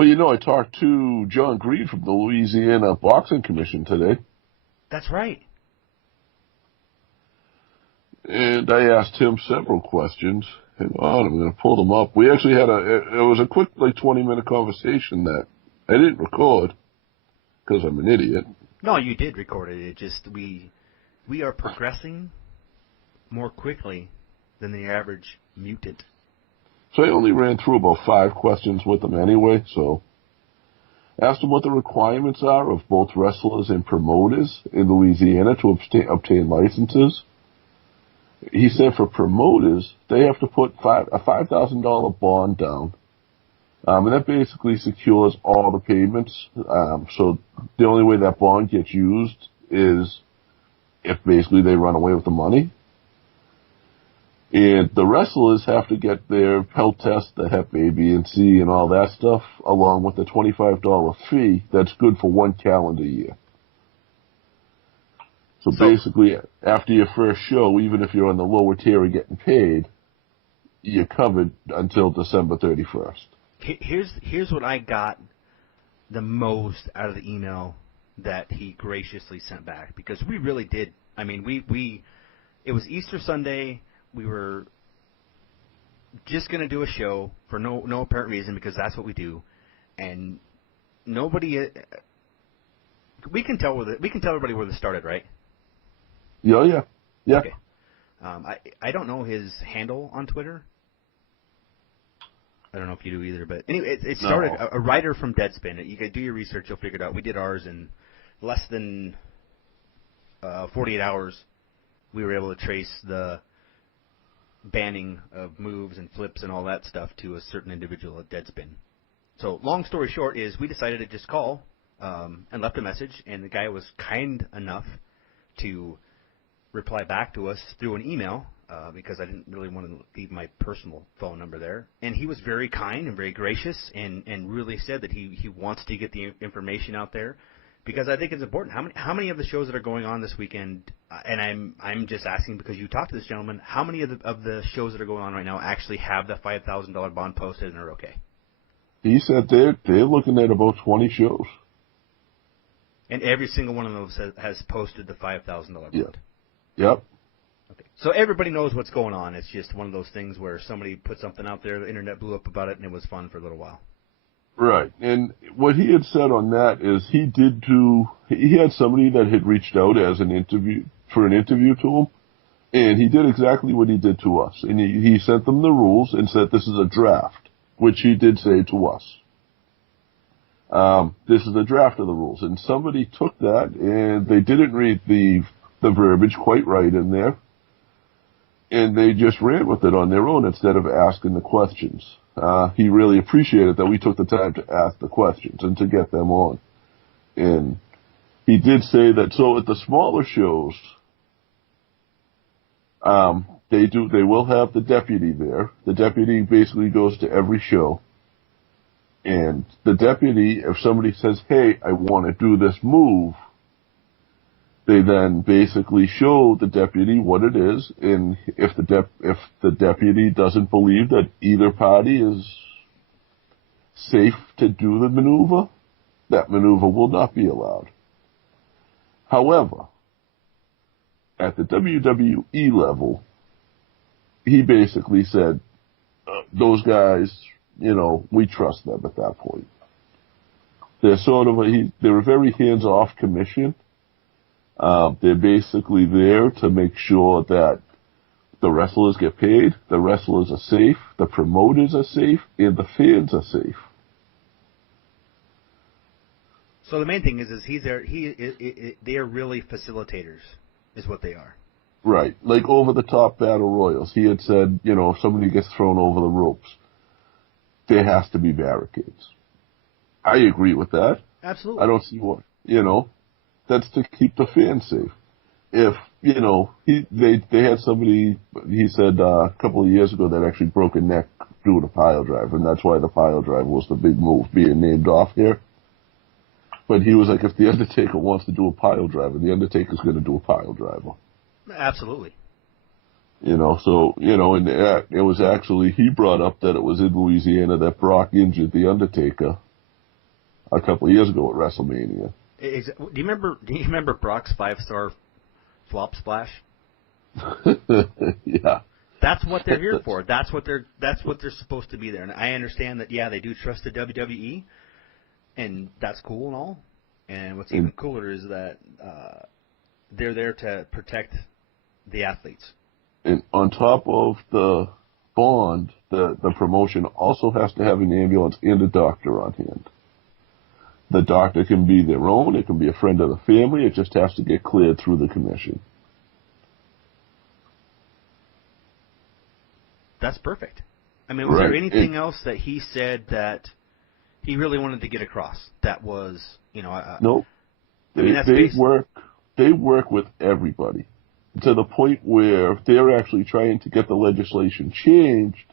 Well, I talked to John Green from the Louisiana Boxing Commission today. That's right. And I asked him several questions. Hang on, I'm going to pull them up. We actually had it was a quick, 20-minute conversation that I didn't record because I'm an idiot. No, you did record it. It just, we are progressing more quickly than the average mutant. So I only ran through about 5 questions with him anyway, so asked him what the requirements are of both wrestlers and promoters in Louisiana to obtain licenses. He said for promoters, they have to put a $5,000 bond down. And that basically secures all the payments. So the only way that bond gets used is if basically they run away with the money. And the wrestlers have to get their health test, the Hep A, B, and C, and all that stuff, along with the $25 fee that's good for 1 calendar year. So basically, after your first show, even if you're on the lower tier of getting paid, you're covered until December 31st. Here's what I got the most out of the email that he graciously sent back, because we really did. I mean, it was Easter Sunday. We were just going to do a show for no apparent reason, because that's what we do, and nobody. We can tell everybody where this started, right? Yeah. Okay. I don't know his handle on Twitter. I don't know if you do either, but anyway, it started a writer from Deadspin. You can do your research; you'll figure it out. We did ours in less than 48 hours. We were able to trace the banning of moves and flips and all that stuff to a certain individual at Deadspin. So long story short is we decided to just call and left a message, and the guy was kind enough to reply back to us through an email because I didn't really want to leave my personal phone number there. And he was very kind and very gracious and really said that he wants to get the information out there, because I think it's important. How many of the shows that are going on this weekend, and I'm just asking because you talked to this gentleman, how many of the shows that are going on right now actually have the $5,000 bond posted and are okay? He said they're looking at about 20 shows. And every single one of those has posted the $5,000 bond? Yeah. Yep. Okay. So everybody knows what's going on. It's just one of those things where somebody put something out there, the internet blew up about it, and it was fun for a little while. Right. And what he had said on that is he had somebody that had reached out for an interview to him, and he did exactly what he did to us. And he sent them the rules and said this is a draft, which he did say to us. This is a draft of the rules. And somebody took that, and they didn't read the verbiage quite right in there, and they just ran with it on their own instead of asking the questions. He really appreciated that we took the time to ask the questions and to get them on. And he did say that, so at the smaller shows, they will have the deputy there. The deputy basically goes to every show. And the deputy, if somebody says, hey, I want to do this move, they then basically show the deputy what it is, and if the deputy doesn't believe that either party is safe to do the maneuver, that maneuver will not be allowed. However, at the WWE level, he basically said, those guys, we trust them at that point. They're they're a very hands-off commission. They're basically there to make sure that the wrestlers get paid, the wrestlers are safe, the promoters are safe, and the fans are safe. So the main thing is he's there. They are really facilitators, is what they are. Right, like over-the-top battle royals. He had said, if somebody gets thrown over the ropes, there has to be barricades. I agree with that. Absolutely. I don't see what, that's to keep the fans safe. If, they had somebody, he said a couple of years ago, that actually broke a neck doing a pile driver, and that's why the pile driver was the big move being named off here. But he was like, if The Undertaker wants to do a pile driver, The Undertaker's going to do a pile driver. Absolutely. And it was actually, he brought up that it was in Louisiana that Brock injured The Undertaker a couple of years ago at WrestleMania. Do you remember Brock's 5-star flop splash? Yeah. That's what they're here for. That's what they're supposed to be there. And I understand that they do trust the WWE, and that's cool and all. And what's even cooler is that they're there to protect the athletes. And on top of the bond, the promotion also has to have an ambulance and a doctor on hand. The doctor can be their own. It can be a friend of the family. It just has to get cleared through the commission. That's perfect. I mean, was there anything else that he said that he really wanted to get across? That was, no. They work with everybody to the point where they're actually trying to get the legislation changed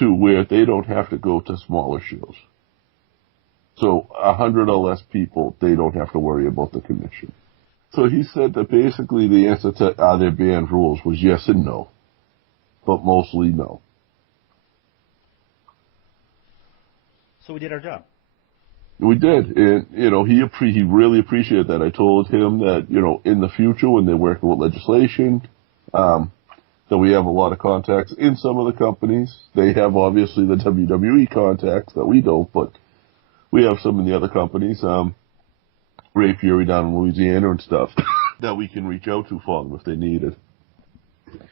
to where they don't have to go to smaller shows. So 100 or less people, they don't have to worry about the commission. So he said that basically the answer to are there banned rules was yes and no, but mostly no. So we did our job. We did, and he really appreciated that. I told him that in the future when they're working with legislation, that we have a lot of contacts in some of the companies. They have obviously the WWE contacts that we don't, but we have some in the other companies. Ray Fury down in Louisiana and stuff that we can reach out to for them if they need it.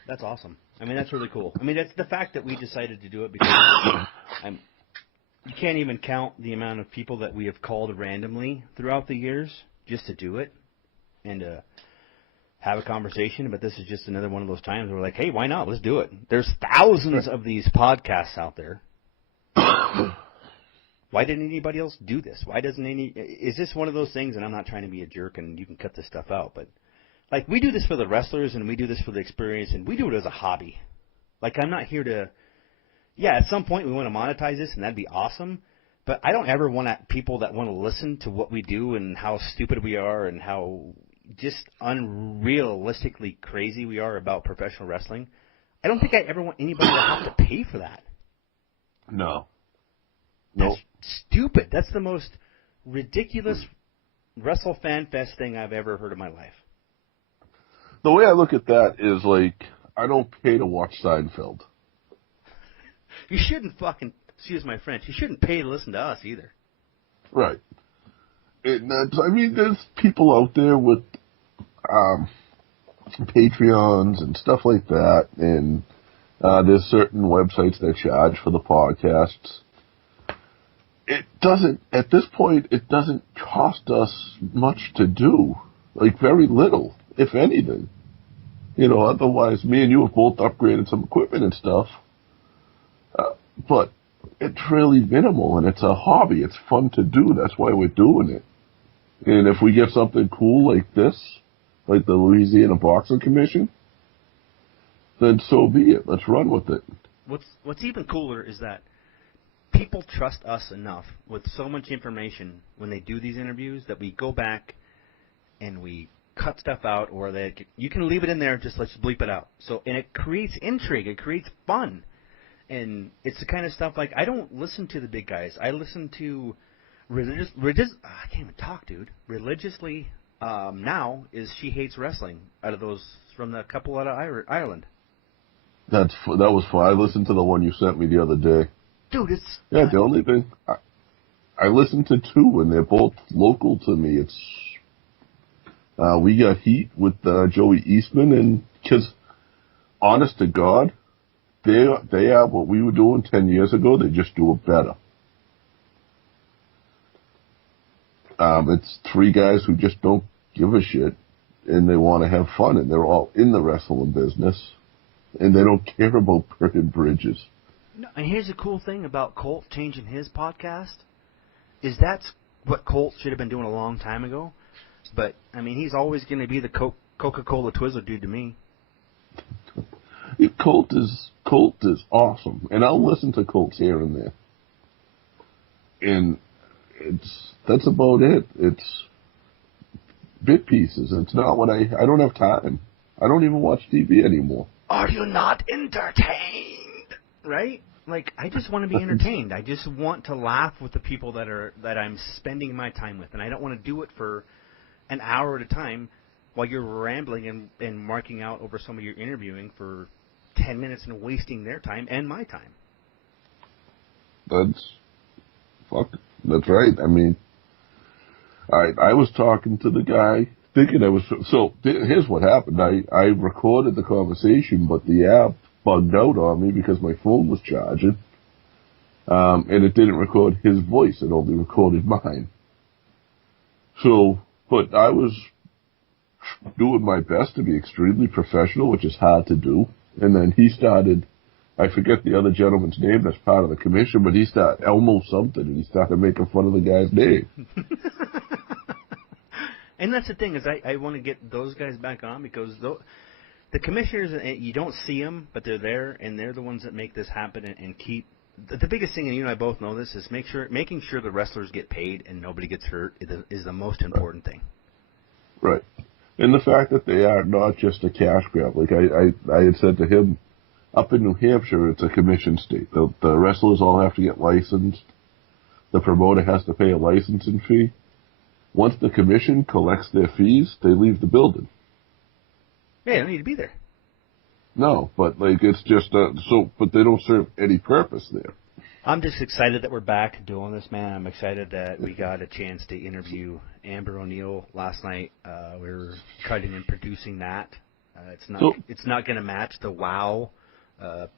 That's awesome. I mean, that's really cool. I mean, that's the fact that we decided to do it because you can't even count the amount of people that we have called randomly throughout the years just to do it and to have a conversation. But this is just another one of those times where we're like, hey, why not? Let's do it. There's thousands of these podcasts out there. Why didn't anybody else do this? Is this one of those things, and I'm not trying to be a jerk and you can cut this stuff out, but like we do this for the wrestlers and we do this for the experience and we do it as a hobby. Like I'm not here to, at some point we want to monetize this and that'd be awesome, but I don't ever want people that want to listen to what we do and how stupid we are and how just unrealistically crazy we are about professional wrestling. I don't think I ever want anybody to have to pay for that. No. That's stupid. That's the most ridiculous Wrestle Fan Fest thing I've ever heard in my life. The way I look at that is like, I don't pay to watch Seinfeld. You shouldn't excuse my French, you shouldn't pay to listen to us either. Right. There's people out there with Patreons and stuff like that, and there's certain websites that charge for the podcasts. At this point, it doesn't cost us much to do. Like, very little, if anything. Otherwise, me and you have both upgraded some equipment and stuff. But it's really minimal, and it's a hobby. It's fun to do. That's why we're doing it. And if we get something cool like this, like the Louisiana Boxing Commission, then so be it. Let's run with it. What's even cooler is that people trust us enough with so much information when they do these interviews that we go back and we cut stuff out, or you can leave it in there, just let's bleep it out. And it creates intrigue, it creates fun, and it's the kind of stuff like I don't listen to the big guys. I listen to I can't even talk, dude. Religiously now is She Hates Wrestling out of those from the couple out of Ireland. That was fun. I listened to the one you sent me the other day. Dude, it's... Yeah, the only thing... I listened to two, and they're both local to me. It's... we got heat with Joey Eastman, and... Because, honest to God, they are what we were doing 10 years ago. They just do it better. It's three guys who just don't give a shit, and they want to have fun, and they're all in the wrestling business, and they don't care about burning bridges. No, and here's the cool thing about Colt changing his podcast, is that's what Colt should have been doing a long time ago. But, I mean, he's always going to be the Coca-Cola Twizzler dude to me. Colt is awesome, and I'll listen to Colt's here and there. And that's about it. It's bit pieces. It's not what I don't have time. I don't even watch TV anymore. Are you not entertained? Right? like, I just want to be entertained. I just want to laugh with the people that I'm spending my time with, and I don't want to do it for an hour at a time while you're rambling and marking out over somebody you're interviewing for 10 minutes and wasting their time and my time. That's right. I mean, I was talking to the guy thinking here's what happened. I recorded the conversation, but the app bugged out on me because my phone was charging. And it didn't record his voice. It only recorded mine. So, but I was doing my best to be extremely professional, which is hard to do. And then he started, I forget the other gentleman's name that's part of the commission, but he started Elmo something, and he started making fun of the guy's name. And that's the thing, is I want to get those guys back on, because the commissioners, you don't see them, but they're there, and they're the ones that make this happen and keep. The biggest thing, and you and I both know this, is making sure the wrestlers get paid and nobody gets hurt is the most important thing. Right. And the fact that they are not just a cash grab. Like I had said to him, up in New Hampshire, it's a commission state. The wrestlers all have to get licensed. The promoter has to pay a licensing fee. Once the commission collects their fees, they leave the building. Yeah, they don't need to be there. No, but like it's just but they don't serve any purpose there. I'm just excited that we're back doing this, man. I'm excited that we got a chance to interview Amber O'Neill last night. We were cutting and producing that. It's not going to match the WOW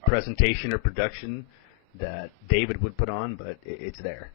presentation or production that David would put on, but it's there.